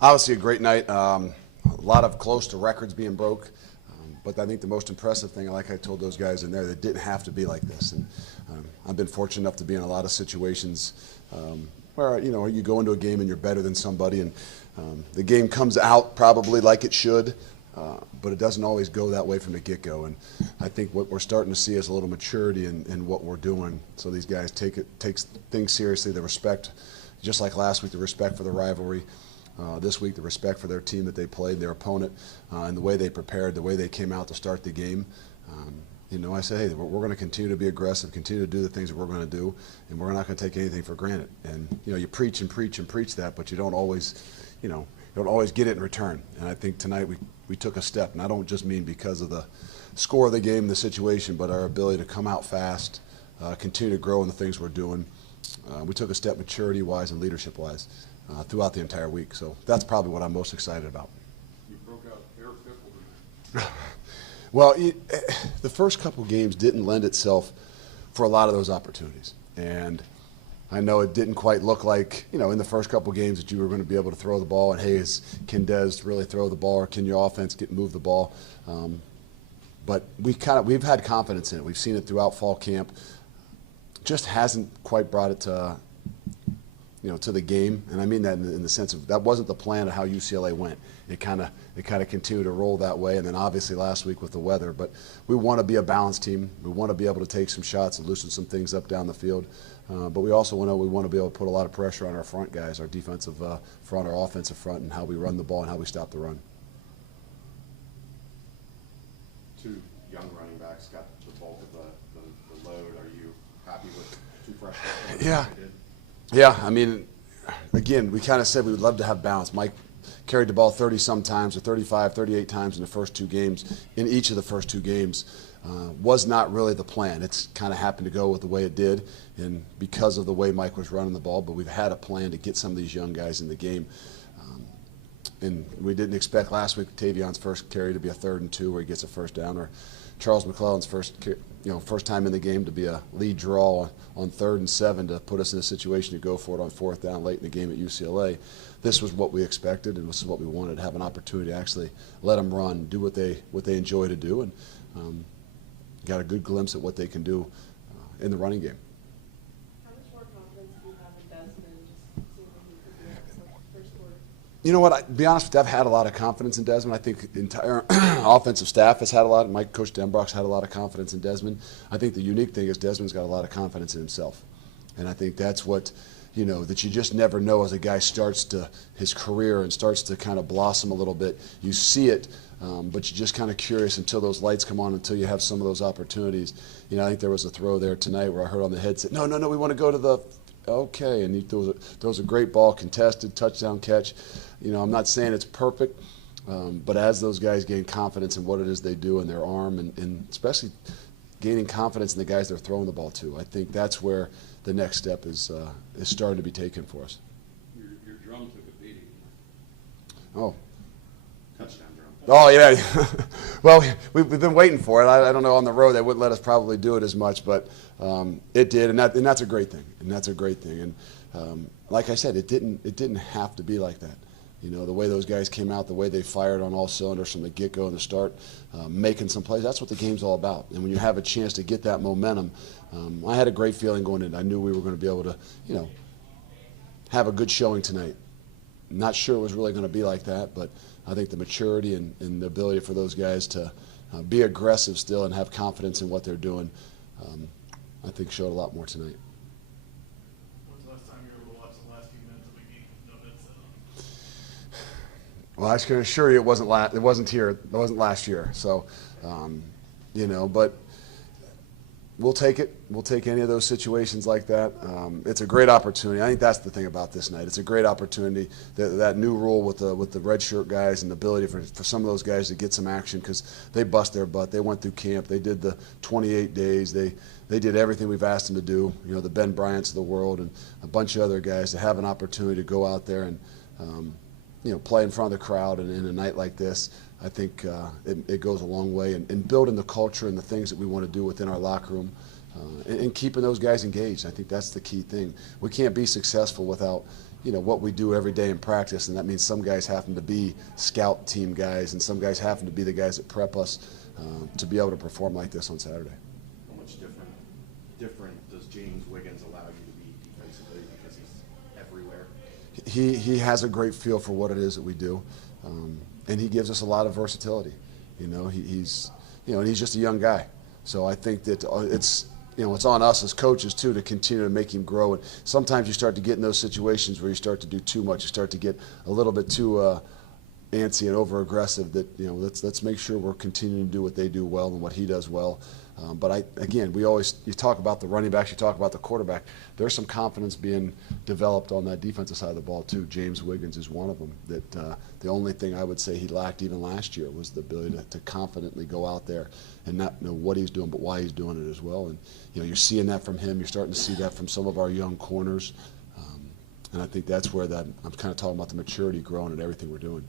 Obviously, a great night. A lot of close to records being broke. But I think the most impressive thing, like I told those guys in there, that didn't have to be like this. And I've been fortunate enough to be in a lot of situations where you go into a game and you're better than somebody, and the game comes out probably like it should, but it doesn't always go that way from the get-go. And I think what we're starting to see is a little maturity in what we're doing. So these guys take things seriously. The respect, just like last week, the respect for the rivalry. This week, the respect for their team that they played, their opponent, and the way they prepared, the way they came out to start the game. I say, hey, we're going to continue to be aggressive, continue to do the things that we're going to do, and we're not going to take anything for granted. And you preach and preach and preach that, but you don't always get it in return. And I think tonight we took a step, and I don't just mean because of the score of the game, the situation, but our ability to come out fast, continue to grow in the things we're doing. We took a step maturity-wise and leadership-wise throughout the entire week. So that's probably what I'm most excited about. You broke out Fickell tonight. Well, the first couple games didn't lend itself for a lot of those opportunities. And I know it didn't quite look like, in the first couple games that you were going to be able to throw the ball and, hey, can Dez really throw the ball, or can your offense move the ball? But we've had confidence in it. We've seen it throughout fall camp. Just hasn't quite brought it to the game, and I mean that in the sense of that wasn't the plan of how UCLA went. It kind of continued to roll that way, and then obviously last week with the weather. But we want to be a balanced team. We want to be able to take some shots and loosen some things up down the field. But we also want to be able to put a lot of pressure on our front guys, our defensive front, our offensive front, and how we run the ball and how we stop the run. Two young running backs got the bulk of the load. Are you happy with two freshmen? Yeah. Yeah, I mean, again, we kind of said we would love to have balance. Mike carried the ball 30-some times, or 35, 38 times in the first two games. In each of the first two games was not really the plan. It's kind of happened to go with the way it did, and because of the way Mike was running the ball. But we've had a plan to get some of these young guys in the game. And we didn't expect last week Tavion's first carry to be a 3rd and 2 where he gets a first down, or Charles McClellan's first time in the game to be a lead draw on 3rd and 7 to put us in a situation to go for it on 4th down late in the game at UCLA. This was what we expected, and this is what we wanted, to have an opportunity to actually let them run, do what they enjoy to do, and got a good glimpse at what they can do in the running game. How much more confidence do you have in Desmond, just seeing what he could do in the first quarter? You know what? To be honest with you, I've had a lot of confidence in Desmond. I think the entire offensive staff has had a lot. Coach Denbrock's had a lot of confidence in Desmond. I think the unique thing is Desmond's got a lot of confidence in himself. And I think that's what, that you just never know as a guy starts to his career and starts to kind of blossom a little bit. You see it, but you're just kind of curious until those lights come on, until you have some of those opportunities. I think there was a throw there tonight where I heard on the headset, no, we want to go to the okay, and he throws a great ball, contested, touchdown catch. I'm not saying it's perfect, but as those guys gain confidence in what it is they do in their arm, and especially gaining confidence in the guys they're throwing the ball to, I think that's where the next step is starting to be taken for us. Your drum took a beating. Oh. Touchdown drum. Oh, yeah. Well, we've been waiting for it. I don't know, on the road they wouldn't let us probably do it as much, but it did, and that's a great thing. And like I said, it didn't have to be like that. The way those guys came out, the way they fired on all cylinders from the get-go and the start, making some plays, that's what the game's all about. And when you have a chance to get that momentum, I had a great feeling going in. I knew we were going to be able to, have a good showing tonight. Not sure it was really going to be like that, but I think the maturity and the ability for those guys to be aggressive still and have confidence in what they're doing, I think showed a lot more tonight. When's the last time you were able to watch the last few minutes of a game with no headset on? Well, I can assure you it wasn't last year. So, but we'll take it. We'll take any of those situations like that. It's a great opportunity. I think that's the thing about this night. It's a great opportunity. That new rule with the red shirt guys and the ability for some of those guys to get some action, because they bust their butt. They went through camp. They did the 28 days. They did everything we've asked them to do. The Ben Bryants of the world and a bunch of other guys to have an opportunity to go out there and play in front of the crowd, and in a night like this, I think it goes a long way in building the culture and the things that we want to do within our locker room, and keeping those guys engaged. I think that's the key thing. We can't be successful without what we do every day in practice, and that means some guys happen to be scout team guys, and some guys happen to be the guys that prep us to be able to perform like this on Saturday. How much different does James Wiggins allow you to be defensively because he's everywhere? He has a great feel for what it is that we do, and he gives us a lot of versatility. He's and he's just a young guy, so I think that it's on us as coaches too to continue to make him grow. And sometimes you start to get in those situations where you start to do too much, you start to get a little bit too antsy and over aggressive. That let's make sure we're continuing to do what they do well and what he does well. But you talk about the running backs, you talk about the quarterback. There's some confidence being developed on that defensive side of the ball too. James Wiggins is one of them. That the only thing I would say he lacked even last year was the ability to confidently go out there and not know what he's doing, but why he's doing it as well. And you're seeing that from him. You're starting to see that from some of our young corners. And I think that's where I'm kind of talking about the maturity growing in everything we're doing.